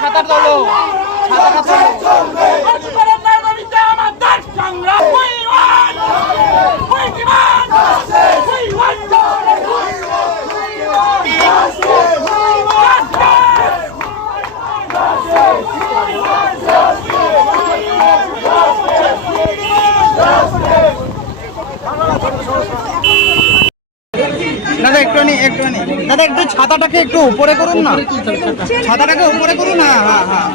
ছাতার তোলো, ছাতাটা তোলো। দাদা একটু দাদা একটু ছাতাটাকে একটু উপরে করুন না, ছাতাটাকে উপরে করুন। হ্যাঁ হ্যাঁ হ্যাঁ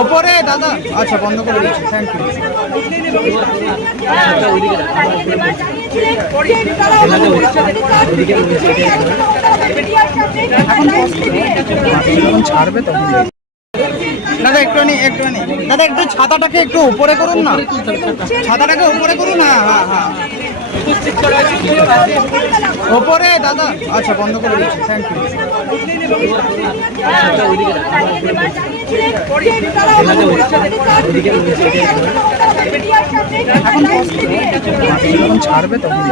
ওপরে দাদা। আচ্ছা বন্ধ করে দিচ্ছি, থ্যাংক ইউ। এখন ছাড়বে তখন। দাদা একটু দাদা একটু ছাতাটাকে একটু উপরে করুন না, ছাতাটাকে উপরে করুন। হ্যাঁ হ্যাঁ হ্যাঁ ওপরে দাদা। আচ্ছা বন্ধ করে দিচ্ছি, থ্যাংক ইউ। এখন ছাড়বে তখন।